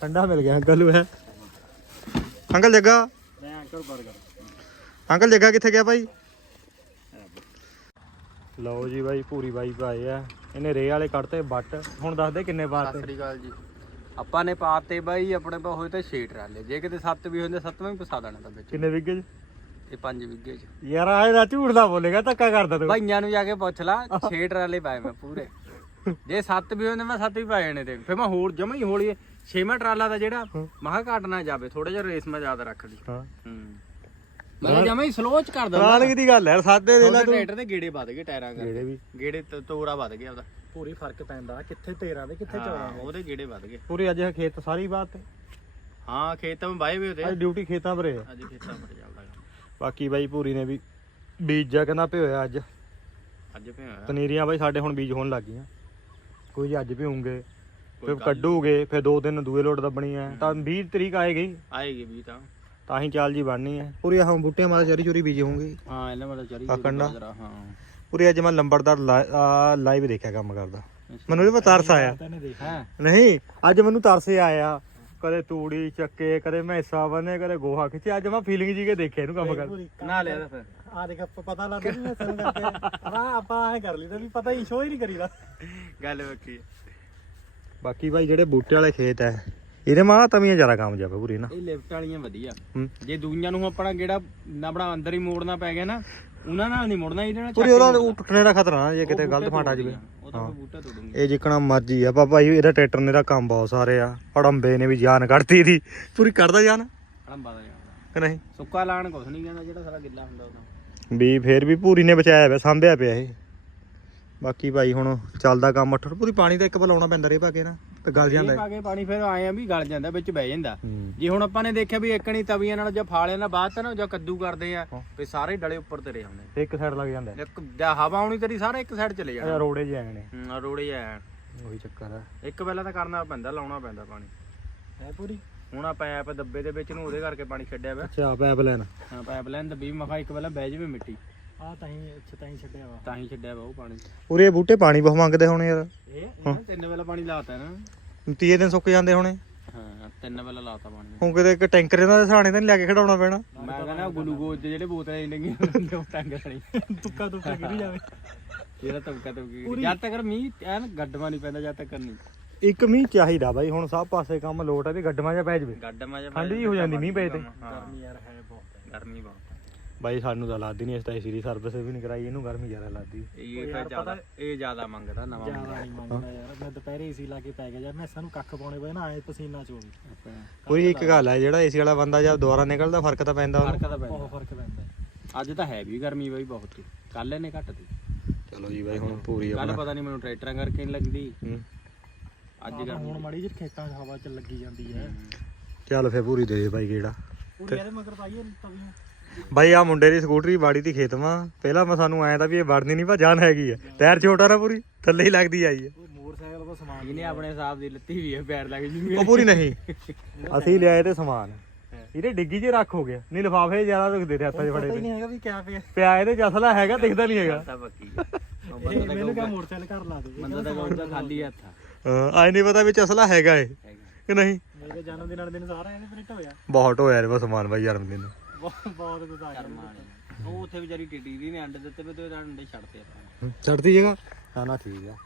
ਠੰਡਾ ਮਿਲ ਗਿਆ ਅੰਕਲ ਨੂੰ ਹੈ ਅੰਕਲ ਜੱਗਾ ਮੈਂ ਅੰਕਲ ਬਰਗਰ ਅੰਕਲ ਜੱਗਾ ਕਿੱਥੇ ਗਿਆ ਭਾਈ ਲਓ ਜੀ ਭਾਈ ਪੂਰੀ ਬਾਈ ਪਾਏ ਆ ਇਹਨੇ ਰੇ ਵਾਲੇ ਕੱਢਤੇ ਬੱਟ ਹੁਣ ਦੱਸ ਦੇ ਕਿੰਨੇ ਵਾਰ ਤੇ ਸਤਿਗੁਰਾਲ ਜੀ ਆਪਾਂ ਨੇ ਪਾਤੇ ਬਾਈ ਆਪਣੇ ਪਾ ਹੋਏ ਤੇ 6 ਟਰਾਲੇ ਜੇ ਕਿਤੇ 7 ਵੀ ਹੁੰਦੇ 7ਵੇਂ ਵੀ ਪਸਾ ਦੇਣਾ ਤਾਂ ਵਿੱਚ ਕਿੰਨੇ ਵਿੱਗੇ ਜੀ ਇਹ ਪੰਜ ਵਿੱਗੇ ਚ ਯਾਰ ਆਏ ਦਾ ਝੂੜਦਾ ਬੋਲੇਗਾ ਧੱਕਾ ਕਰਦਾ ਤੂੰ ਭਾਈਆਂ ਨੂੰ ਜਾ ਕੇ ਪੁੱਛ ਲੈ 6 ਟਰਾਲੇ ਪਾਏ ਮੈਂ ਪੂਰੇ ਜੇ 7 ਵੀ ਹੋਣੇ ਮੈਂ 7 ਵੀ ਪਾਏ ਨੇ ਤੇ ਫਿਰ ਮੈਂ ਹੋਰ ਜਮਾ ਹੀ ਹੋਲੀ 6ਵਾਂ ਟਰਾਲਾ ਦਾ ਜਿਹੜਾ ਮਹਾ ਘਾਟ ਨਾ ਜਾਵੇ ਥੋੜਾ ਜਿਹਾ ਰੇਸ ਮੈਂ ਜ਼ਿਆਦਾ ਰੱਖ ਲਈ ਹਾਂ ਮੈਂ ਜਮਾ ਹੀ ਸਲੋਚ ਕਰ ਦਿੰਦਾ ਟਰਾਲੇ ਦੀ ਗੱਲ ਹੈ ਸਾਦੇ ਦੇ ਲਾ ਤੂੰ ਟਰੈਕਟਰ ਦੇ ਗੇੜੇ ਵੱਧ ਗਏ ਟਾਇਰਾਂ ਕਰਕੇ ਗੇੜੇ ਵੀ ਗੇੜੇ ਤੋਰਾ ਵੱਧ ਗਿਆ ਉਹਦਾ ਪੂਰੀ ਫਰਕ ਪੈਂਦਾ ਕਿੱਥੇ 13 ਦੇ ਕਿੱਥੇ 14 ਉਹਦੇ ਗੇੜੇ ਵੱਧ ਗਏ ਪੂਰੇ ਅੱਜ ਖੇਤ ਸਾਰੀ ਬਾਤ ਤੇ ਹਾਂ ਖੇਤ ਤਾਂ ਬਾਏ ਹੋਏ ਤੇ ਅੱਜ ਡਿਊਟੀ ਖੇਤਾਂ ਪਰੇ ਅੱਜ ਖੇਤਾਂ ਪਰੇ ਚੱਲਦਾ ਬਾਕੀ ਬਾਈ ਪੂਰੀ ਨੇ ਵੀ ਬੀਜ ਜਾ ਕਹਿੰਦਾ ਨਾ ਹੋਇਆ ਅੱਜ ਅੱਜ ਹੋਇਆ ਪਨੀਰੀਆਂ ਬਾਈ ਸਾਡੇ ਹੁਣ ਬੀਜ ਹੋਣ ਲੱਗੀਆਂ ਕੋਈ ਅੱਜ ਪਿਓਉਂਗੇ ਫਿਰ ਕੱਢੂਗੇ ਫਿਰ ਦੋ ਦਿਨ ਦੂਏ ਲੋਟ ਦੱਬਣੀ ਆ ਤਾਂ 20 ਤਰੀਕ ਆਏਗੀ ਆਏਗੀ 20 ਤਾਂ ਤਾਂ ਹੀ ਚਾਲ ਜੀ ਬਣਨੀ ਆ ਪੂਰੀ ਹਾਂ ਬੂਟਿਆਂ ਮਾਰਾ ਚਰੀ ਚੁਰੀ ਬੀਜੇ ਹੋਗੇ ਹਾਂ ਇਹਨਾਂ ਮਾਰ ਚਰੀ ਚੁਰੀ ਹਾਂ ਪੂਰੀ ਅੱਜ ਮੈਂ ਲੰਬੜਦਾਰ ਲਾਈਵ ਦੇਖਿਆ ਕੰਮ ਕਰਦਾ ਮੈਨੂੰ ਇਹ ਤਰਸ ਆਇਆ ਨਹੀਂ ਅੱਜ ਮੈਨੂੰ ਤਰਸ ਆਇਆ ਕਦੇ ਤੂੜੀ ਚੱਕੇ ਕਦੇ ਮੈਸਾ ਬਣੇ ਕਦੇ ਗੋਹਾ ਖਿੱਚੇ ਅੱਜ ਮੈਂ ਫੀਲਿੰਗ ਜੀ ਕੇ ਦੇਖੇ ਇਹਨੂੰ ਕੰਮ ਕਰ ਨਾ ਲਿਆ ਦਾ ਫਿਰ ਆ ਦੇਖ ਪਤਾ ਲੱਗਦਾ ਨਹੀਂ ਸੰਦ ਤੇ ਆਪਾਂ ਐ ਕਰ ਲਈ ਤਾਂ ਵੀ ਪਤਾ ਹੀ ਸ਼ੋਅ ਹੀ ਨਹੀਂ ਕਰੀਦਾ ਗੱਲ ਵਕੀ ਬਾਕੀ ਭਾਈ ਜਿਹੜੇ ਬੂਟੇ ਵਾਲੇ ਖੇਤ ਐ ਇਹਦੇ ਮਾ ਤਵੀਆਂ ਜਰਾ ਕੰਮ ਜਾਵੇ ਪੂਰੀ ਨਾ ਇਹ ਲਿਫਟ ਵਾਲੀਆਂ ਵਧੀਆ ਜੇ ਦੂਈਆਂ ਨੂੰ ਆਪਣਾ ਨਾ ਬਣਾ ਅੰਦਰ ਹੀ ਮੋੜਨਾ ਪੈ ਗਿਆ ਨਾ ਉਹਨਾਂ ਨਾਲ ਨਹੀਂ ਮੋੜਨਾ ਇਹਦੇ ਨਾਲ ਪੂਰੀ ਉਹਨਾਂ ਨੂੰ ਟੁੱਟਣੇ ਦਾ ਖਤਰਾ ਜੇ ਕਿਤੇ ਗਲਤ ਫਾਟ ਆ ਇਹ ਜਿੱਕਣਾ ਮਰਜੀ ਆ ਪਾਪਾ ਇਹਦਾ ਟ੍ਰੈਕਟਰ ਨੇ ਦਾ ਕੰਮ ਬਹੁਤ ਸਾਰੇ ਆ ਹੜੰਬੇ ਨੇ ਵੀ ਜਾਨ ਕੱਢਤੀ ਦੀ ਪੂਰੀ ਕੱਢਦਾ ਜਾਨ ਹੜੰਬਾ ਦਾ ਜਾਨ ਕਿ ਨਹੀਂ ਸੁੱਕਾ ਲਾਣ ਕੁਛ ਨਹੀਂ ਕਹਿੰਦਾ ਜਿਹੜਾ ਸਾਰਾ ਗਿੱਲਾ ਹੁੰਦਾ ਉਹਦਾ ਵੀ ਫੇਰ ਵੀ ਪੂਰੀ ਨੇ ਬਚਾਇਆ ਪਿਆ ਸੰਭਿਆ ਪਿਆ ਇਹ ਬਾਕੀ ਭਾਈ ਹੁਣ ਚੱਲਦਾ ਕੰਮ ਅੱਠ ਪੂਰੀ ਪਾਣੀ ਤਾਂ ਇੱਕ ਬਲਾਉਣਾ ਪੈਂਦਾ ਰੇ ਭਾਗੇ ਨਾ ਤੇ ਗਲ ਜਾਂਦਾ ਹੈ ਭਾਗੇ ਪਾਣੀ ਫਿਰ ਆਏ ਆ ਵੀ ਗਲ ਜਾਂਦਾ ਵਿੱਚ ਬਹਿ ਜਾਂਦਾ ਜੇ ਹੁਣ ਆਪਾਂ ਨੇ ਦੇਖਿਆ ਵੀ ਇੱਕਣੀ ਤਵੀਆਂ ਨਾਲ ਜਾਂ ਫਾਲਿਆਂ ਨਾਲ ਬਾਤ ਨਾ ਜਾਂ ਕੱਦੂ ਕਰਦੇ ਆ ਵੀ ਸਾਰੇ ਡਲੇ ਉੱਪਰ ਤੇ ਰਹਿਉਂਦੇ ਨੇ ਇੱਕ ਸਾਈਡ ਲੱਗ ਜਾਂਦਾ ਇੱਕ ਹਵਾ ਆਉਣੀ ਤੇਰੀ ਸਾਰੇ ਇੱਕ ਸਾਈਡ ਚਲੇ ਜਾਂਦੇ ਰੋੜੇ ਜੇ ਆਏ ਨੇ ਹਾਂ ਰੋੜੇ ਜੇ ਆਏ ਉਹੀ ਚੱਕਰ ਆ ਇੱਕ ਪਹਿਲਾਂ ਤਾਂ ਕਰਨਾ ਪੈਂਦਾ ਲਾਉਣਾ ਪੈਂਦਾ ਪਾਣੀ ਐ ਪੂਰੀ ਹੁਣ ਆ ਪੈਪ ਦੱਬੇ ਦੇ ਵਿੱਚ ਨੂੰ ਉਹਦੇ ਕਰਕੇ ਪਾਣੀ ਛੱਡਿਆ ਵਾ ਅੱਛਾ ਪੈਪ ਲੈਣਾ ਹਾਂ ਪੈਪ ਲੈਣ ਦੱਬੀ ਮਖਾ ਇੱਕ ਪਹਿਲਾਂ ਬਹਿ ਜਵੇ ਮਿੱਟੀ ਆ ਤਾਂ ਹੀ ਛੱਡਿਆ ਵਾ ਤਾਂ ਛੱਡਿਆ ਵਾ ਉਹ ਪਾਣੀ ਉਰੇ ਬੂਟੇ ਪਾਣੀ ਬਹੁਤ ਮੰਗਦੇ ਹੋਣੇ ਯਾਰ ਇਹ ਤਿੰਨ ਵੇਲਾ ਪਾਣੀ ਲਾਤਾ ਨਾ ਤੀਏ ਦਿਨ ਸੁੱਕ ਜਾਂਦੇ ਹੋਣੇ ਹਾਂ ਤਿੰਨ ਵੇਲਾ ਲਾਤਾ ਪਾਣੀ ਹੁਣ ਕਿਤੇ ਇੱਕ ਟੈਂਕਰ ਇਹਨਾਂ ਦੇ ਤਾਂ ਨਹੀਂ ਲੈ ਕੇ ਖੜਾਉਣਾ ਪੈਣਾ ਮੈਂ ਕਹਿੰਦਾ ਗਲੂਕੋਜ਼ ਦੇ ਜਿਹੜੇ ਬੋਤਲਾਂ ਨਹੀਂ ਉਹ ਟੈਂਕਰ ਨਹੀਂ ਤੁੱਕਾ ਤੁੱਕਾ ਗਿਰ ਜਾਵੇ ਇਹਦਾ ਤੁੱਕਾ ਤੁੱਕੀ ਜਦ ਤੱਕ ਮੀਂਹ ਐਨ ਗੱਡਵਾ ਨਹੀਂ ਪੈਂਦਾ ਜਦ ਤੱਕ ਨਹੀਂ ਇੱਕ ਮੀਂਹ ਚਾਹੀਦਾ ਬਾਈ ਹੁਣ ਸਭ ਪਾਸੇ ਕੰਮ ਲੋਟ ਹੈ ਵੀ ਗੱਡਵਾ ਜਾਂ ਪੈ ਜਵੇ ਗੱਡਵਾ ਜਾਂ ਪੈ ਜਵੇ ਹਾਂਜੀ ਹੋ ਜਾਂਦੀ ਮੀਂਹ ਪੈ ਤੇ ਗਰਮੀ ਯਾਰ ਹੈ ਬਹੁਤ ਗਰਮੀ ਬਹੁਤ ਬਾਈ ਸਾਨੂੰ ਤਾਂ ਲੱਗਦੀ ਨਹੀਂ ਇਸ ਤਾਂ ਸੀਰੀ ਸਰਵਿਸ ਵੀ ਨਹੀਂ ਕਰਾਈ ਇਹਨੂੰ ਗਰਮੀ ਜ਼ਿਆਦਾ ਲੱਗਦੀ ਇਹ ਜ਼ਿਆਦਾ ਇਹ ਜ਼ਿਆਦਾ ਮੰਗਦਾ ਨਵਾਂ ਜ਼ਿਆਦਾ ਨਹੀਂ ਮੰਗਦਾ ਯਾਰ ਮੈਂ ਦੁਪਹਿਰੇ ਏਸੀ ਲਾ ਕੇ ਪੈ ਗਿਆ ਯਾਰ ਮੈਂ ਸਾਨੂੰ ਕੱਖ ਪਾਉਣੇ ਪਏ ਨਾ ਆਏ ਪਸੀਨਾ ਚੋਂ ਵੀ ਕੋਈ ਇੱਕ ਗੱਲ ਹੈ ਜਿਹੜਾ ਏਸੀ ਵਾਲਾ ਬੰਦਾ ਜਦ ਦੁਆਰਾ ਨਿਕਲਦਾ ਫਰਕ ਤਾਂ ਪੈਂਦਾ ਉਹਨੂੰ ਫਰਕ ਤਾਂ ਪੈਂਦਾ ਬਹੁਤ ਫਰਕ ਪੈਂਦਾ ਅੱਜ ਤਾਂ ਹੈ ਵੀ ਗਰਮੀ ਬਾਈ ਬਹੁਤ ਕੱਲ ਇਹਨੇ ਘਟਦੀ ਚਲੋ ਜੀ ਬਾਈ ਹੁਣ ਪੂਰੀ ਆਪਾਂ ਪਤਾ ਨਹੀਂ ਮੈਨੂੰ ਟਰੈਕਟਰਾਂ ਕਰਕੇ ਨਹੀਂ ਲੱਗਦੀ ਅੱਜ ਗਰਮੀ ਹੁਣ ਮਾੜੀ ਜਿਹੀ ਖੇਤਾਂ ਹਵਾ ਚ ਲੱਗੀ ਜਾਂਦੀ ਹੈ ਚੱਲ ਫੇ ਪੂਰੀ ਦੇ ਬਾਈ ਕਿਹੜਾ ਪੂਰੀ ਯਾਰ ਮਗਰ ਪਾਈਏ ਤਵੀਆਂ ਭਾਈ ਆ ਮੁੰਡੇ ਦੀ ਸਕੂਟਰੀ ਬਾੜੀ ਦੀ ਖੇਤ ਪਹਿਲਾਂ ਮੈਂ ਸਾਨੂੰ ਆਇਆ ਤਾਂ ਵੀ ਇਹ ਵੜਨੀ ਨਹੀਂ ਭਾ ਜਾਨ ਹੈਗੀ ਐ ਟਾਇਰ ਛੋਟਾ ਰਾ ਪੂਰੀ ਥੱਲੇ ਹੀ ਲੱਗਦੀ ਆਈ ਐ ਮੋਟਰਸਾਈਕਲ ਤੋਂ ਸਮਾਨ ਇਹਨੇ ਆਪਣੇ ਹਿਸਾਬ ਦੀ ਲੱਤੀ ਵੀ ਐ ਪੈਰ ਲੱਗ ਜੂਗੀ ਉਹ ਪੂਰੀ ਨਹੀਂ ਅਸੀਂ ਲਿਆਏ ਤੇ ਸਮਾਨ ਇਹਦੇ ਡਿੱਗੀ ਜੇ ਰੱਖ ਹੋ ਗਿਆ ਨਹੀਂ ਲਫਾਫੇ ਜ਼ਿਆਦਾ ਰੱਖਦੇ ਤੇ ਹੱਥਾਂ 'ਚ ਫੜੇ ਨਹੀਂ ਹੈਗਾ ਵੀ ਕਿਆ ਪਿਆ ਪਿਆ ਇਹਦੇ ਜਸਲਾ ਹੈਗਾ ਦਿਖਦਾ ਨਹੀਂ ਹੈਗਾ ਮੈਨੂੰ ਕਹ ਮੋਟਰਸਾਈਕਲ ਘਰ ਲਾ ਦੇ ਬੰਦਾ ਤਾਂ ਗੋਲ ਤਾਂ ਖਾਲੀ ਹੱਥ ਆ ਆਈ ਨਹੀਂ ਪਤਾ ਵਿੱਚ ਅਸਲਾ ਹੈਗਾ ਏ ਕਿ ਨਹੀਂ ਮੇਰੇ ਜਨਮ ਦਿਨ ਵਾਲੇ ਦਿਨ ਸਾਰਾ ਇਹਨੇ ਪ੍ਰਿੰਟ ਹੋਇਆ ਬਹੁਤ ਹੋਇਆ ਰੇ ਸਮਾਨ ਭਾਈ ਜਨਮ ਦਿਨ ਬਹੁਤ ਬਦਾਇ ਕਰਮਾਣੀ ਉਹ ਉੱਥੇ ਵਿਚਾਰੀ ਟਿੱਡੀ ਵੀ ਨੇ ਅੰਡੇ ਦਿੱਤੇ ਵੀ ਤੇ ਅੰਡੇ ਛੱਡਤੇ ਆਪਾਂ ਛੱਡਦੀ ਜਗਾ ਨਾ ਨਾ ਠੀਕ ਆ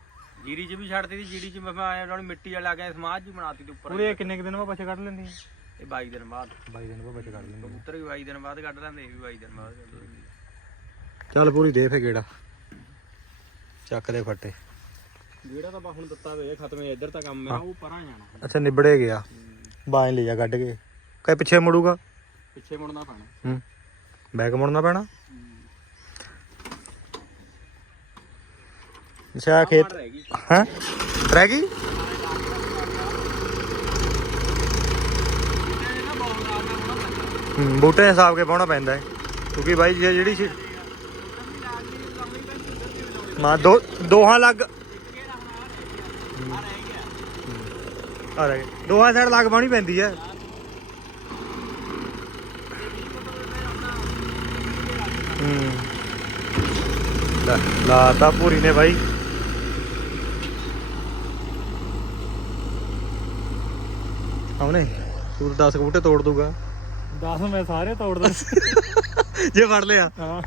ਜੀਰੀ ਚ ਵੀ ਛੱਡਦੀ ਸੀ ਜੀੜੀ ਚ ਮੈਂ ਆਇਆ ਉਹਨਾਂ ਨੂੰ ਮਿੱਟੀ ਵਾਲਾ ਗਿਆ ਸਮਾਜ ਵੀ ਬਣਾਤੀ ਤੇ ਉੱਪਰ ਪੂਰੇ ਕਿੰਨੇ ਦਿਨ ਬਾਅਦ ਪਛੇ ਕੱਢ ਲੈਂਦੀ ਇਹ 22 ਦਿਨ ਬਾਅਦ 22 ਦਿਨ ਬਾਅਦ ਪਛੇ ਕੱਢ ਲੈਂਦੀ ਉੱਤਰ ਵੀ 22 ਦਿਨ ਬਾਅਦ ਕੱਢ ਲੈਂਦੇ ਇਹ ਵੀ 22 ਦਿਨ ਬਾਅਦ ਚੱਲ ਪੂਰੀ ਦੇ ਫੇ ਗੇੜਾ ਚੱਕ ਦੇ ਫੱਟੇ ਗੇੜਾ ਤਾਂ ਹੁਣ ਦਿੱਤਾ ਵੇ ਖਤਮੇ ਇੱਧਰ ਤਾਂ ਕੰਮ ਮੇਰਾ ਉਹ ਪਰਾਂ ਜਾਣਾ ਅੱਛਾ ਨਿਬੜੇ ਗਿਆ ਬਾਹਣ ਜਾ ਕੱਢ ਕੇ ਕਹੇ ਪਿੱਛੇ ਮੜੂਗਾ ਪਿੱਛੇ ਮੁੜਨਾ ਪੈਣਾ ਹੂੰ ਬੈਕ ਮੁੜਨਾ ਪੈਣਾ ਅੱਛਾ ਖੇਤ ਹੈ ਰਹਿ ਗਈ ਹੂੰ ਬੂਟੇ ਹਿਸਾਬ ਕੇ ਪਾਉਣਾ ਪੈਂਦਾ ਹੈ ਕਿਉਂਕਿ ਬਾਈ ਜੀ ਜਿਹੜੀ ਸੀ ਮਾ ਦੋ ਦੋਹਾਂ ਲੱਗ ਆ ਰਹਿ ਗਿਆ ਆ ਰਹਿ ਗਿਆ ਦੋਹਾਂ ਸਾਈਡ ਲੱਗ ਪਾਉਣੀ ਪੈਂਦੀ ਹੈ ਲਾਤਾ ਪੂਰੀ ਨੇ ਭਾਈ ਆਉਨੇ ਤੂੰ 10 ਕਬੂਟੇ ਤੋੜ ਦੂਗਾ 10 ਮੈਂ ਸਾਰੇ ਤੋੜ ਦਸ ਜੇ ਫੜ ਲਿਆ ਹਾਂ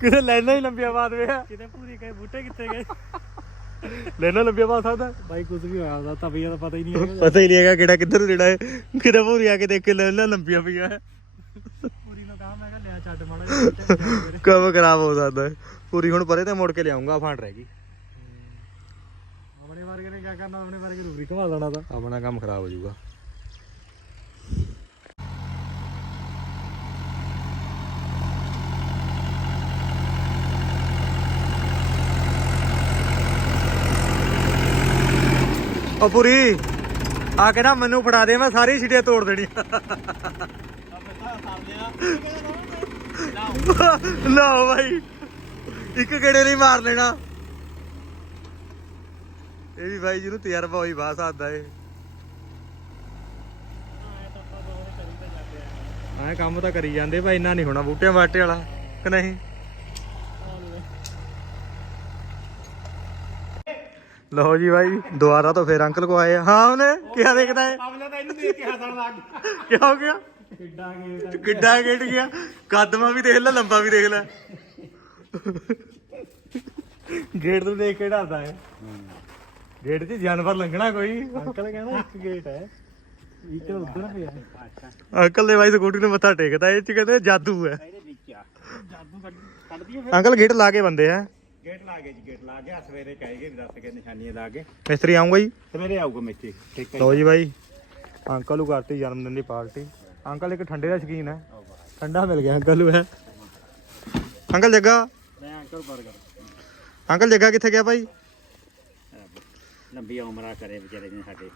ਕਿਤੇ ਲੈਣਾ ਹੀ ਲੰਬੀਆਂ ਬਾਤ ਵੇ ਕਿਤੇ ਪੂਰੀ ਕਹੇ ਬੂਟੇ ਕਿੱਥੇ ਗਏ ਲੈਣਾ ਲੰਬੀਆਂ ਬਾਤ ਸਕਦਾ ਭਾਈ ਕੁਝ ਵੀ ਹੋਇਆ ਦਾ ਤਵੀਆਂ ਦਾ ਪਤਾ ਹੀ ਨਹੀਂ ਪਤਾ ਹੀ ਨਹੀਂ ਹੈਗਾ ਕਿਹੜਾ ਕਿੱਧਰ ਲੈਣਾ ਹੈ ਕਿਤੇ ਪੂਰੀ ਆ ਕੇ ਦੇਖ ਲੈ ਲੈਣਾ ਲੰਬੀਆਂ ਪਈਆਂ ਕਬ ਖਰਾਬ ਹੋ ਸਕਦਾ ਪੂਰੀ ਹੁਣ ਪਰੇ ਤੇ ਮੋੜ ਕੇ ਲਿਆਉਂਗਾ ਫਾਂਡ ਰਹਿ ਗਈ ਆਪਣੇ ਵਰਗੇ ਨੇ ਕੀ ਕਰਨਾ ਆਪਣੇ ਵਰਗੇ ਰੂਬਰੀ ਘਵਾ ਲੈਣਾ ਤਾਂ ਆਪਣਾ ਕੰਮ ਖਰਾਬ ਹੋ ਜਾਊਗਾ ਪੂਰੀ ਆ ਕੇ ਨਾ ਮੈਨੂੰ ਫੜਾ ਦੇ ਮੈਂ ਸਾਰੀ ਛਿੜੀਆਂ ਤੋੜ ਦੇਣੀ ਆ ਆਪੇ ਤਾਂ ਸਾਬ ਲਿਆ ਨਾ ਭਾਈ ਇੱਕ ਗੜੇ ਨਹੀਂ ਮਾਰ ਲੈਣਾ ਇਹ ਵੀ ਭਾਈ ਜਿਹਨੂੰ ਤਜਰਬਾ ਹੋਈ ਬਾਸ ਆਦਾ ਏ ਆਏ ਤਾਂ ਕੰਮ ਤਾਂ ਕਰੀ ਜਾਂਦੇ ਭਾਈ ਇੰਨਾ ਨਹੀਂ ਹੋਣਾ ਬੂਟਿਆਂ ਵਾਟੇ ਵਾਲਾ ਕਿ ਨਹੀਂ ਲੋ ਜੀ ਭਾਈ ਦੁਆਰਾ ਤੋਂ ਫੇਰ ਅੰਕਲ ਕੋ ਆਏ ਹਾਂ ਉਹਨੇ ਕਿਹਾ ਦੇਖਦਾ ਹੈ ਪਾਵਲਾ ਤਾਂ ਇਹਨੂੰ ਦੇਖ ਕੇ ਹੱਸਣ ਲੱਗ ਗਿਆ ਕਿਉਂ ਗਿਆ ਕਿੱਡਾ ਗੇਟ ਕਿੱਡਾ ਗੇਟ ਗਿਆ ਕਦਮਾ ਵੀ ਦੇਖ ਲੈ ਲੰਬਾ ਵੀ ਦੇਖ ਲੈ ਗੇਟ ਨੂੰ ਦੇਖ ਕੇ ਡਰਦਾ ਹੈ ਗੇਟ 'ਚ ਜਾਨਵਰ ਲੰਘਣਾ ਕੋਈ ਅੰਕਲ ਕਹਿੰਦਾ ਇੱਕ ਗੇਟ ਹੈ ਅੰਕਲ ਦੇ ਬਾਈ ਸਕੂਟਰੀ ਨੂੰ ਮੱਥਾ ਟੇਕਦਾ ਇਹ ਚ ਕਹਿੰਦੇ ਜਾਦੂ ਹੈ ਅੰਕਲ ਗੇਟ ਲਾ ਕੇ ਬੰਦੇ ਹੈ ਗੇਟ ਲਾ ਕੇ ਜੀ ਗੇਟ ਲਾ ਕੇ ਸਵੇਰੇ ਕਹਿਗੇ ਦੱਸ ਕੇ ਨਿਸ਼ਾਨੀਆਂ ਲਾ ਕੇ ਮਿਸਤਰੀ ਆਉਂਗਾ ਜੀ ਸਵੇਰੇ ਆਊਗਾ ਮਿਸਤਰੀ ਠੀਕ ਹੈ ਲੋ ਜੀ ਬਾਈ ਅੰਕਲ ਨੂੰ ਕਰਤੀ ਜਨਮ ਦਿਨ ਦੀ ਪਾਰਟੀ ਅੰਕਲ ਇੱਕ ਠੰਡੇ ਦਾ ਸ਼ਕੀਨ ਹੈ ਠੰਡਾ ਮਿਲ ਗਿਆ ਅੰਕਲ ਨੂੰ ਹੈ ਅੰਕਲ ਜੱਗਾ ਮੈਂ ਅੰਕਲ ਬਰਗਰ ਅੰਕਲ ਜੱਗਾ ਕਿੱਥੇ ਗਿਆ ਭਾਈ ਲੰਬੀ ਉਮਰਾਂ ਕਰੇ ਵਿਚਾਰੇ ਨੇ ਸਾਡੇ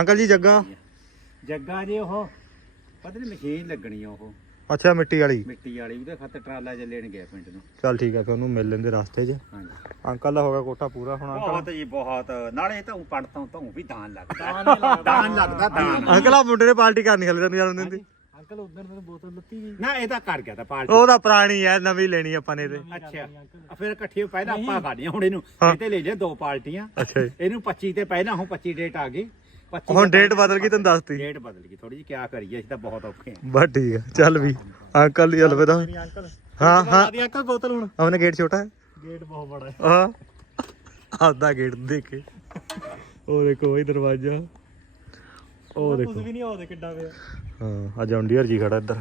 ਅੰਕਲ ਜੀ ਜੱਗਾ ਜੱਗਾ ਜੀ ਉਹ ਪਤਾ ਨਹੀਂ ਮਸ਼ੀਨ ਲੱਗਣੀ ਉਹ ਅੱਛਾ ਮਿੱਟੀ ਵਾਲੀ ਮਿੱਟੀ ਵਾਲੀ ਉਹਦੇ ਖੱਤ ਟਰਾਲਾ ਚ ਲੈਣ ਗਿਆ ਪਿੰਡ ਨੂੰ ਚੱਲ ਠੀਕ ਆ ਫਿਰ ਉਹਨੂੰ ਮਿਲ ਲੈਂਦੇ ਰਸਤੇ 'ਚ ਹਾਂਜੀ ਅੰਕਲ ਦਾ ਹੋ ਗਿਆ ਕੋਠਾ ਪੂਰਾ ਹੁਣ ਅੰਕਲ ਬਹੁਤ ਜੀ ਬਹੁਤ ਨਾਲੇ ਤਾਂ ਉਹ ਪੜਤਾ ਤੋਂ ਉਹ ਵੀ ਧਾਨ ਲੱਗਦਾ ਧਾਨ ਲੱਗਦਾ ਦਾਨ ਅੰਕਲ ਆ ਮੁੰਡੇ ਨੇ ਪਾਰਟੀ ਕਰਨੀ ਹਲੇ ਤਾਂ ਨਹੀਂ ਜਾਣ ਦਿੰਦੀ ਅੰਕਲ ਉਧਰ ਤੇ ਬੋਤਲ ਲੱਤੀ ਜੀ ਨਾ ਇਹ ਤਾਂ ਕਰ ਗਿਆ ਤਾਂ ਪਾਰਟੀ ਉਹਦਾ ਪੁਰਾਣੀ ਹੈ ਨਵੀਂ ਲੈਣੀ ਆਪਾਂ ਨੇ ਇਹਦੇ ਅੱਛਾ ਫਿਰ ਇਕੱਠੀ ਪੈਦਾ ਆਪਾਂ ਗਾਡੀਆਂ ਹੁਣ ਇਹਨੂੰ ਇਹ ਤੇ ਲੈ ਜਾ ਦੋ ਪਾਰਟੀਆਂ ਅੱਛਾ ਇਹਨੂੰ 25 ਤੇ ਪਹਿਲਾਂ ਹੁਣ 25 ਡੇਟ ਆ ਗਈ ਹੁਣ ਡੇਟ ਬਦਲ ਗਈ ਤੈਨੂੰ ਦੱਸਤੀ ਡੇਟ ਬਦਲ ਗਈ ਥੋੜੀ ਜਿਹੀ ਕਿਆ ਕਰੀਏ ਅਸੀਂ ਤਾਂ ਬਹੁਤ ਔਖੇ ਆ ਬਸ ਠੀਕ ਆ ਚੱਲ ਵੀ ਅੰਕਲ ਹੀ ਅਲਵਿਦਾ ਹਾਂ ਹਾਂ ਹਾਂ ਦੀ ਅੰਕਲ ਬੋਤਲ ਹੁਣ ਆਪਣੇ ਗੇਟ ਛੋਟਾ ਹੈ ਗੇਟ ਬਹੁਤ ਬੜਾ ਹੈ ਹਾਂ ਆਦਾ ਗੇਟ ਦੇਖ ਕੇ ਉਹ ਦੇਖੋ ਇਹ ਦਰਵਾਜ਼ਾ ਉਹ ਦੇਖੋ ਤੁਸੀਂ ਵੀ ਨਹੀਂ ਆਉਦੇ ਕਿੱਡਾ ਪਿਆ ਹਾਂ ਅੱਜ ਅੰਡੀਅਰ ਜੀ ਖੜਾ ਇੱਧਰ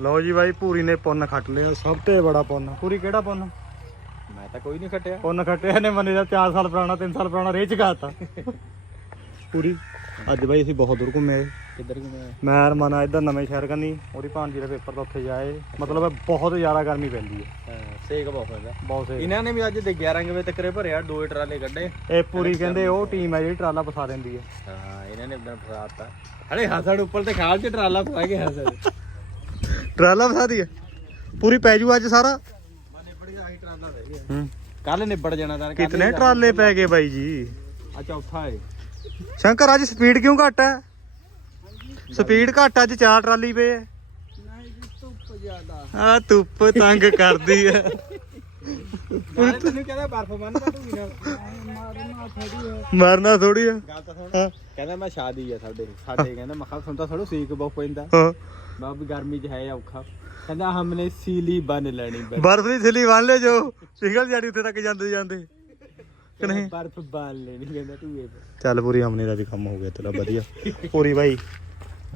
ਲਓ ਜੀ ਬਾਈ ਪੂਰੀ ਨੇ ਪੁੰਨ ਖੱਟ ਲਿਆ ਸਭ ਤੋਂ ਵੱਡਾ ਪੁੰਨ ਪੂਰੀ ਕਿਹੜਾ ਪੁੰਨ ਮੈਂ ਤਾਂ ਕੋਈ ਨਹੀਂ ਖੱਟਿਆ ਪੁੰਨ ਖੱਟਿਆ ਨੇ ਮਨੇ ਦਾ 4 ਸਾਲ ਪੁਰਾਣਾ 3 ਸਾਲ ਪੁਰਾਣਾ ਰੇਚ ਗਾਤਾ ਪੂਰੀ ਅੱਜ ਬਾਈ ਅਸੀਂ ਬਹੁਤ ਦੂਰ ਘੁੰਮੇ ਆਏ ਕਿੱਧਰ ਘੁੰਮੇ ਮੈਂ ਮਨਾ ਇੱਧਰ ਨਵੇਂ ਸ਼ਹਿਰ ਕਰਨੀ ਉਹਦੀ ਭਾਂਜੀ ਦਾ ਪੇਪਰ ਤਾਂ ਉੱਥੇ ਜਾਏ ਮਤਲਬ ਬਹੁਤ ਜ਼ਿਆਦਾ ਗਰਮੀ ਪੈਂਦੀ ਹੈ ਸੇਕ ਬਹੁਤ ਹੈ ਇਹਨਾਂ ਨੇ ਵੀ ਅੱਜ ਦੇ 11 ਵਜੇ ਤੱਕ ਰੇ ਭਰਿਆ ਦੋ ਟਰਾਲੇ ਕੱਢੇ ਇਹ ਪੂਰੀ ਕਹਿੰਦੇ ਉਹ ਟੀਮ ਹੈ ਜਿਹੜੀ ਟਰਾਲਾ ਪਸਾ ਦਿੰਦੀ ਹੈ ਹਾਂ ਇਹਨਾਂ ਨੇ ਉਦੋਂ ਦਿੱਤਾ ਹਲੇ ਹਸੜ ਉੱਪਰ ਤੇ ਖਾਲ ਚ ਟਰਾਲਾ ਪਾ ਕੇ ਹਸੜ ਟਰਾਲਾ ਪਸਾ ਦੀ ਪੂਰੀ ਪੈ ਜੂ ਅੱਜ ਸਾਰਾ ਮਾਨੇ ਬੜੀ ਆਹੀ ਟਰਾਲਾ ਰਹਿ ਹੂੰ ਕੱਲ ਨਿਬੜ ਜਾਣਾ ਤਾਂ ਕਿਤਨੇ ਟਰਾਲੇ ਪੈ ਗਏ ਬਾਈ ਜੀ ਆ ਚੌਥਾ ਹੈ ਸ਼ੰਕਰ ਅੱਜ ਸਪੀਡ ਕਿਉਂ ਘੱਟ ਹੈ ਸਪੀਡ ਘੱਟ ਅੱਜ ਚਾਰ ਟਰਾਲੀ ਪਏ ਨਹੀਂ ਧੁੱਪ ਜ਼ਿਆਦਾ ਆ ਧੁੱਪ ਤੰਗ ਕਰਦੀ ਹੈ ਮੈਂ ਕਹਿੰਦਾ ਬਰਫ ਬੰਨਦਾ ਤੂੰ ਮਰਨਾ ਥੋੜੀ ਹੈ ਕਹਿੰਦਾ ਮੈਂ ਸ਼ਾਦੀ ਹੈ ਸਾਡੇ ਸਾਡੇ ਕਹਿੰਦਾ ਮੱਖਾ ਸੁਣਦਾ ਥੋੜਾ ਸੀਕ ਬਹੁ ਪੈਂਦਾ ਹਾਂ ਬਾਬ ਗਰਮੀ ਚ ਹੈ ਔਖਾ ਕਹਿੰਦਾ ਹਮਨੇ ਸੀਲੀ ਬੰਨ ਲੈਣੀ ਬਰਫ ਦੀ ਸੀਲੀ ਬੰਨ ਲੈ ਜੋ ਸਿੰਗਲ ਜਾੜੀ ਉੱਥੇ ਤੱਕ ਜਾਂਦੇ ਜਾਂਦੇ ਕਿਨੇ ਬਰਫ ਬਾਲ ਲੈਣੀ ਕਹਿੰਦਾ ਤੂੰ ਚੱਲ ਪੂਰੀ ਹਮਨੇ ਦਾ ਵੀ ਕੰਮ ਹੋ ਗਿਆ ਤੇਰਾ ਵਧੀਆ ਪੂਰੀ ਭਾਈ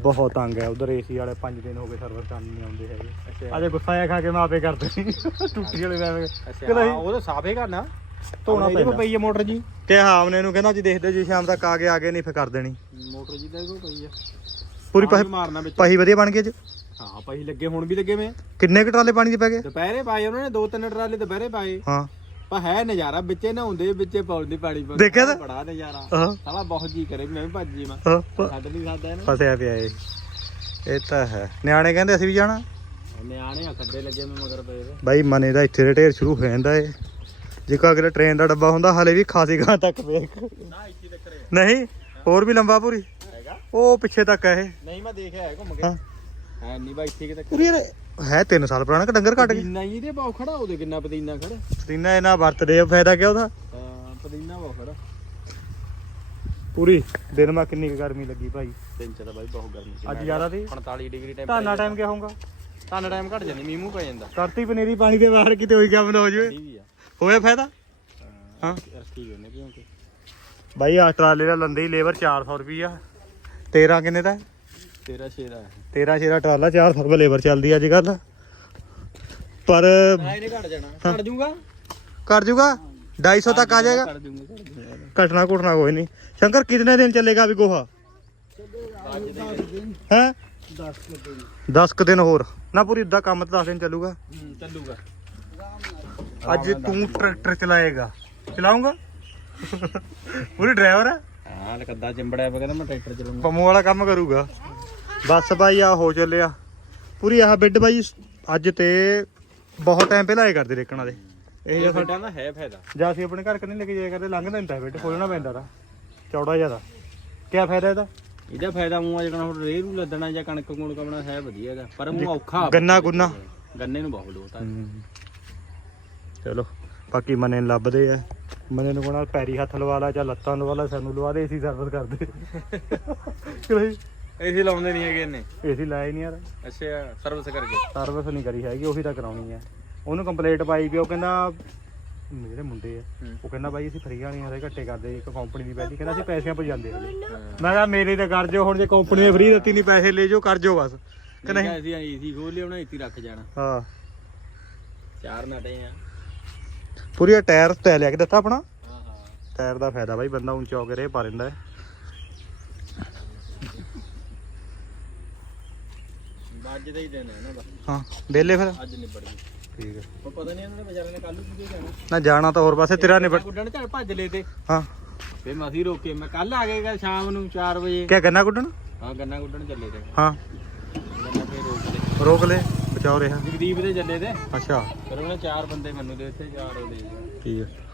ਬਹੁਤ ਤੰਗ ਹੈ ਉਧਰ ਏਸੀ ਵਾਲੇ 5 ਦਿਨ ਹੋ ਗਏ ਸਰਵਰ ਕੰਮ ਨਹੀਂ ਆਉਂਦੇ ਹੈਗੇ ਅਜੇ ਗੁੱਸਾ ਆ ਖਾ ਕੇ ਮੈਂ ਆਪੇ ਕਰਦੇ ਟੁੱਟੀ ਵਾਲੇ ਵੇ ਅੱਛਾ ਉਹ ਤਾਂ ਸਾਫੇ ਕਰਨਾ ਧੋਣਾ ਪੈਂਦਾ ਪਈ ਹੈ ਮੋਟਰ ਜੀ ਤੇ ਹਾਂ ਹਾਮਨੇ ਨੂੰ ਕਹਿੰਦਾ ਜੀ ਦੇਖਦੇ ਜੀ ਸ਼ਾਮ ਤੱਕ ਆ ਕੇ ਆ ਕੇ ਨਹੀਂ ਫੇ ਕਰ ਦੇਣੀ ਮੋਟਰ ਜੀ ਦਾ ਕੋਈ ਪਈ ਆ ਪੂਰੀ ਪਾਹੀ ਮਾਰਨਾ ਵਿੱਚ ਪਹੀ ਵਧੀਆ ਬਣ ਗਈ ਅੱਜ ਹਾਂ ਪਾਹੀ ਲੱਗੇ ਹੁਣ ਵੀ ਲੱਗੇ ਮੈਂ ਕਿੰਨੇ ਕਿ ਟਰਾਲੇ ਪਾਣੀ ਦੇ ਪੈ ਗਏ ਦੁਪਹਿਰੇ ਪਾਏ ਉਹਨਾਂ ਨੇ ਦੋ ਤਿੰਨ ਟਰਾਲੇ ਦੁਪਹਿਰੇ ਪਾਏ ਹਾਂ ਪਾ ਹੈ ਨਜ਼ਾਰਾ ਵਿੱਚੇ ਨਹਾਉਂਦੇ ਵਿੱਚੇ ਪੌੜੀ ਪਾਣੀ ਪਾ ਦੇਖਿਆ ਤਾ ਬੜਾ ਨਜ਼ਾਰਾ ਸਾਲਾ ਬਹੁਤ ਜੀ ਕਰੇ ਮੈਂ ਵੀ ਭੱਜ ਜੀ ਮੈਂ ਸਾਡੇ ਨਹੀਂ ਸਾਦਾ ਇਹਨੂੰ ਫਸਿਆ ਪਿਆ ਇਹ ਇਹ ਤਾਂ ਹੈ ਨਿਆਣੇ ਕਹਿੰਦੇ ਅਸੀਂ ਵੀ ਜਾਣਾ ਨਿਆਣੇ ਆ ਖੱਡੇ ਲੱਗੇ ਮੈਂ ਮਗਰ ਪਏ ਬਾਈ ਮਨੇ ਦਾ ਇੱਥੇ ਦੇ ਸ਼ੁਰੂ ਹੋ ਜਾਂਦਾ ਏ ਜਿੱਕਾ ਅਗਲੇ ਟ੍ਰੇਨ ਦਾ ਡੱਬਾ ਹੁੰਦਾ ਹਲੇ ਵੀ ਖਾਸੀ ਗਾਂ ਤੱਕ ਵੇਖ ਨਹੀਂ ਹੋਰ ਵੀ ਲੰਬਾ ਪੂਰੀ ਹੈਗਾ ਉਹ ਪਿੱਛੇ ਤੱਕ ਹੈ ਇਹ ਨਹੀਂ ਮੈਂ ਦੇਖਿਆ ਹੈ ਘੁੰਮ ਕੇ ਹੈ ਨਹੀਂ ਬਾਈ ਇੱਥੇ ਕਿ ਤੱਕ ਪੂਰੀ ਰੇ ਹੈ 3 ਸਾਲ ਪੁਰਾਣਾ ਕਿ ਡੰਗਰ ਕੱਟ ਗਿਆ ਪਦੀਨਾ ਹੀ ਤੇ ਬਹੁ ਖੜਾ ਉਹਦੇ ਕਿੰਨਾ ਪਦੀਨਾ ਖੜਾ ਪਦੀਨਾ ਇਹਨਾ ਵਰਤਦੇ ਆ ਫਾਇਦਾ ਕੀ ਉਹਦਾ ਪਦੀਨਾ ਬਹੁ ਖੜਾ ਪੂਰੀ ਦਿਨ ਮਾ ਕਿੰਨੀ ਗਰਮੀ ਲੱਗੀ ਭਾਈ ਦਿਨ ਚਲਾ ਭਾਈ ਬਹੁਤ ਗਰਮੀ ਅੱਜ ਜ਼ਿਆਦਾ ਦੀ 45 ਡਿਗਰੀ ਟੈਂਪਰੇਚਰ ਤਾਂ ਨਾ ਟਾਈਮ ਕਿਹਾ ਹੋਊਗਾ ਤਾਂ ਨਾ ਟਾਈਮ ਘਟ ਜਾਂਦੀ ਮੀਮੂ ਪੈ ਜਾਂਦਾ ਕਰਤੀ ਪਨੀਰੀ ਪਾਣੀ ਦੇ ਬਾਹਰ ਕਿਤੇ ਹੋਈ ਕੰਮ ਨਾ ਹੋ ਜਵੇ ਹੋਇਆ ਫਾਇਦਾ ਹਾਂ ਰਸਤੀ ਜੁਨੇ ਭਾਈ ਆ ਟਰਾਲੇ ਦਾ ਲੰਦੇ ਹੀ ਲੇਬਰ 400 ਰੁਪਿਆ 13 ਕਿੰਨੇ ਦਾ ਤੇਰਾ ਸ਼ੇਰਾ ਤੇਰਾ ਸ਼ੇਰਾ ਟਰਾਲਾ ਚਾਰ ਸਰਵ ਲੇਬਰ ਚੱਲਦੀ ਅੱਜ ਕੱਲ ਪਰ ਨਹੀਂ ਘਟ ਜਾਣਾ ਕਰ ਜੂਗਾ ਕਰ ਜੂਗਾ 250 ਤੱਕ ਆ ਜਾਏਗਾ ਕਰ ਜੂਗਾ ਘਟਣਾ ਘਟਣਾ ਕੋਈ ਨਹੀਂ ਸ਼ੰਕਰ ਕਿੰਨੇ ਦਿਨ ਚੱਲੇਗਾ ਵੀ ਗੋਹਾ ਹੈ 10 ਦਿਨ 10 ਕ ਦਿਨ ਹੋਰ ਨਾ ਪੂਰੀ ਉਦਾਂ ਕੰਮ 10 ਦਿਨ ਚੱਲੂਗਾ ਚੱਲੂਗਾ ਅੱਜ ਤੂੰ ਟਰੈਕਟਰ ਚਲਾਏਗਾ ਚਲਾਉਂਗਾ ਪੂਰੀ ਡਰਾਈਵਰ ਹਾਂ ਲਕੱਦਾ ਚਿੰਬੜਿਆ ਵਗੈਰਾ ਮੈਂ ਟਰੈਕਟਰ ਚਲਾਉਂਗਾ ਪੰਮੂ ਵਾਲਾ ਕੰਮ ਕਰੂਗਾ ਬਸ ਭਾਈ ਆ ਹੋ ਚੱਲਿਆ ਪੂਰੀ ਆਹ ਬਿੱਡ ਬਾਈ ਅੱਜ ਤੇ ਬਹੁਤ ਟਾਈਮ ਪਹਿਲਾਂ ਇਹ ਕਰਦੇ ਦੇਖਣ ਵਾਲੇ ਇਹ ਜਿਹੜਾ ਸਾਡਾ ਨਾ ਹੈ ਫਾਇਦਾ ਜਾਂ ਅਸੀਂ ਆਪਣੇ ਘਰ ਕਨੇ ਲੈ ਕੇ ਜਾਇਆ ਕਰਦੇ ਲੰਘ ਨਹੀਂ ਤਾਂ ਬਿੱਡ ਖੋਲਣਾ ਪੈਂਦਾ ਦਾ ਚੌੜਾ ਜਿਆਦਾ ਕੀ ਫਾਇਦਾ ਇਹਦਾ ਇਹਦਾ ਫਾਇਦਾ ਮੂੰਹ ਆ ਜਿਹੜਾ ਹੁਣ ਨੂੰ ਲੱਦਣਾ ਜਾਂ ਕਣਕ ਕੋਣ ਕਮਣਾ ਹੈ ਵਧੀਆ ਹੈਗਾ ਪਰ ਮੂੰਹ ਔਖਾ ਗੰਨਾ ਗੁੰਨਾ ਗੰਨੇ ਨੂੰ ਬਹੁਤ ਲੋਤਾ ਚਲੋ ਬਾਕੀ ਮਨੇ ਲੱਭਦੇ ਆ ਮਨੇ ਨੂੰ ਕੋਣਾ ਪੈਰੀ ਹੱਥ ਲਵਾ ਲਾ ਜਾਂ ਲੱਤਾਂ ਲਵਾ ਲਾ ਸਾਨੂੰ ਲਵਾ ਦੇ ਅਸੀਂ ਸਰਵਿਸ ਕਰਦੇ ਕਿ ਭਾਈ ਏਸੀ ਲਾਉਂਦੇ ਨਹੀਂ ਹੈਗੇ ਇਹਨੇ ਏਸੀ ਲਾਇਆ ਨਹੀਂ ਯਾਰ ਅੱਛਾ ਸਰਵਿਸ ਕਰਕੇ ਸਰਵਿਸ ਨਹੀਂ ਕਰੀ ਹੈਗੀ ਉਹੀ ਤਾਂ ਕਰਾਉਣੀ ਹੈ ਉਹਨੂੰ ਕੰਪਲੇਂਟ ਪਾਈ ਵੀ ਉਹ ਕਹਿੰਦਾ ਮੇਰੇ ਮੁੰਡੇ ਆ ਉਹ ਕਹਿੰਦਾ ਬਾਈ ਅਸੀਂ ਫਰੀ ਆਣੀ ਹਰੇ ਘੱਟੇ ਕਰਦੇ ਇੱਕ ਕੰਪਨੀ ਦੀ ਬੈਠੀ ਕਹਿੰਦਾ ਅਸੀਂ ਪੈਸੇ ਪੁੱਜ ਜਾਂਦੇ ਮੈਂ ਕਹਿੰਦਾ ਮੇਰੇ ਤੇ ਕਰਜੋ ਹੁਣ ਜੇ ਕੰਪਨੀ ਨੇ ਫਰੀ ਦਿੱਤੀ ਨਹੀਂ ਪੈਸੇ ਲੈ ਜੋ ਕਰਜੋ ਬਸ ਕਿ ਅਸੀਂ ਆਈ ਸੀ ਖੋਲ ਲਿਆਉਣਾ ਇੱਥੇ ਰੱਖ ਜਾਣਾ ਹਾਂ ਚਾਰ ਨਟੇ ਆ ਪੂਰੀ ਟਾਇਰ ਤੇ ਲਿਆ ਕੇ ਦਿੱਤਾ ਆਪਣਾ ਹਾਂ ਹਾਂ ਟਾਇਰ ਦਾ ਫਾਇਦਾ ਬਾਈ ਬੰਦਾ ਉਂਚਾ ਹੋ ਪਾ ਲੈਂਦਾ ਹੈ ਅੱਜ ਦਿਨ ਹੈ ਨਾ ਹਾਂ ਵੇਲੇ ਫਿਰ ਅੱਜ ਨਿਬੜ ਗਈ ਠੀਕ ਹੈ ਪਰ ਪਤਾ ਨਹੀਂ ਇਹਨਾਂ ਦੇ ਵਿਚਾਰੇ ਨੇ ਕੱਲ ਨੂੰ ਕਿਹਦੇ ਜਾਣਾ ਨਾ ਜਾਣਾ ਤਾਂ ਹੋਰ ਪਾਸੇ ਤੇਰਾ ਨਿਬੜ ਗੁੱਡਣ ਝੜ ਭੱਜ ਲੈ ਤੇ ਹਾਂ ਫੇਰ ਮੈਂ ਅਸੀਂ ਰੋਕੇ ਮੈਂ ਕੱਲ ਆ ਗਏਗਾ ਸ਼ਾਮ ਨੂੰ 4 ਵਜੇ ਕੀ ਗੰਨਾ ਗੁੱਡਣ ਹਾਂ ਗੰਨਾ ਗੁੱਡਣ ਚੱਲੇ ਤੇ ਹਾਂ ਰੋਕ ਲੈ ਬਚਾ ਰਿਹਾ ਜਗਦੀਪ ਦੇ ਜੱਲੇ ਦੇ ਅੱਛਾ ਫਿਰ ਉਹਨੇ ਬੰਦੇ ਮੈਨੂੰ ਦੇ ਦਿੱਤੇ ਚਾਰ ਉਹ ਠੀਕ ਹੈ